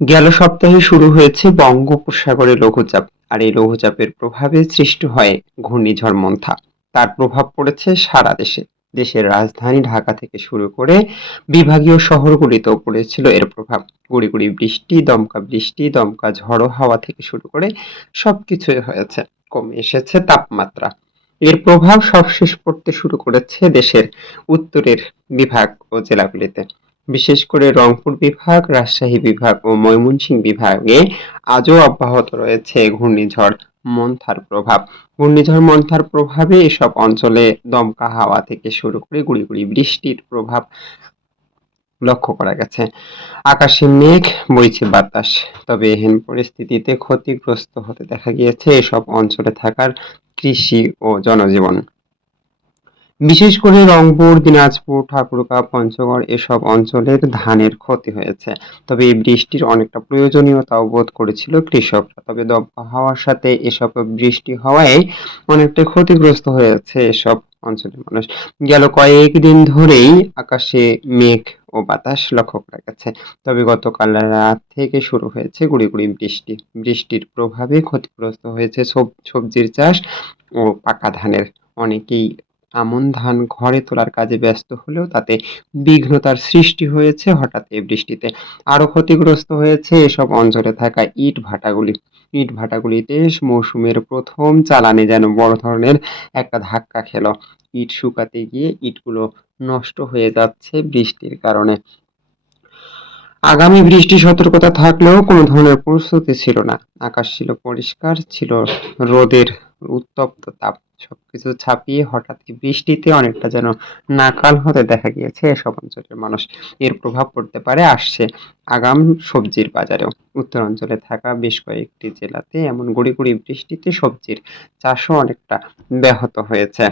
গেল সপ্তাহে শুরু হয়েছে বঙ্গোপসাগরে লঘুচাপ, আর এই লঘুচাপের প্রভাবে সৃষ্টি হয় ঘূর্ণিঝড় মন্থা। তার প্রভাব পড়েছে সারা দেশে। দেশের রাজধানী ঢাকা থেকে শুরু করে বিভাগীয় শহরগুলিতেও পড়েছিল এর প্রভাব। গুড়ি গুড়ি বৃষ্টি, দমকা বৃষ্টি, দমকা ঝড়ো হাওয়া থেকে শুরু করে সবকিছুই হয়েছে, কমে এসেছে তাপমাত্রা। এর প্রভাব সবশেষ পড়তে শুরু করেছে দেশের উত্তরের বিভাগ ও জেলাগুলিতে। বিশেষ করে রংপুর বিভাগ, রাজশাহী বিভাগ ও ময়মনসিংহ বিভাগে আজও অব্যাহত রয়েছে ঘূর্ণিঝড় মন্থার প্রভাব। ঘূর্ণিঝড় মন্থার প্রভাবে এসব অঞ্চলে দমকা হাওয়া থেকে শুরু করে গুড়ি গুড়ি বৃষ্টির প্রভাব লক্ষ্য করা গেছে। আকাশে মেঘ, বইছে বাতাস। তবে এহেন পরিস্থিতিতে ক্ষতিগ্রস্ত হতে দেখা গিয়েছে এসব অঞ্চলে থাকার কৃষি ও জনজীবন। বিশেষ করে রংপুর, দিনাজপুর ঠাকুরগাঁও পঞ্চগড় এসব অঞ্চলের ধানের ক্ষতি হয়েছে। তবে এই বৃষ্টির অনেকটা প্রয়োজনীয়তাও বোধ করেছিল কৃষকরা। তবে দমকা হাওয়ার সাথে এসব বৃষ্টি হওয়ায় অনেকটা ক্ষতিগ্রস্ত হয়েছে এসব অঞ্চলের মানুষ। গেল কয়েকদিন ধরেই আকাশে মেঘ ও বাতাস লক্ষ্য করা গেছে। তবে গতকাল রাত থেকে শুরু হয়েছে গুড়ি গুড়ি বৃষ্টি। বৃষ্টির প্রভাবে ক্ষতিগ্রস্ত হয়েছে সব- সবজির চাষ ও পাকা ধানের। অনেকেই আমন ধান ঘরে তোলার কাজে ব্যস্ত হলেও তাতে বিঘ্নতার সৃষ্টি হয়েছে হঠাৎ এই বৃষ্টিতে। আরও ক্ষতিগ্রস্ত হয়েছে এসব অঞ্চলে থাকা ইট ভাটাগুলি। ইট ভাটাগুলিতে মৌসুমের প্রথম চালানে যেন বড় ধরনের একটা ধাক্কা খেলো। ইট শুকাতে গিয়ে ইটগুলো নষ্ট হয়ে যাচ্ছে বৃষ্টির কারণে। আগামী বৃষ্টি সতর্কতা থাকলেও কোনো ধরনের প্রস্তুতি ছিল না। আকাশ ছিল পরিষ্কার, ছিল রোদের উত্তপ্ত তাপ। সবকিছু ছাপিয়ে হঠাৎ বৃষ্টিতে অনেকটা যেন নাকাল হতে দেখা গিয়েছে, এসব অঞ্চলের মানুষ। এর প্রভাব পড়তে পারে আসছে আগাম সবজির বাজারেও। উত্তরাঞ্চলে থাকা বেশ কয়েকটি জেলাতে এমন গুড়ি গুড়ি বৃষ্টিতে সবজির চাষও অনেকটা ব্যাহত হয়েছে।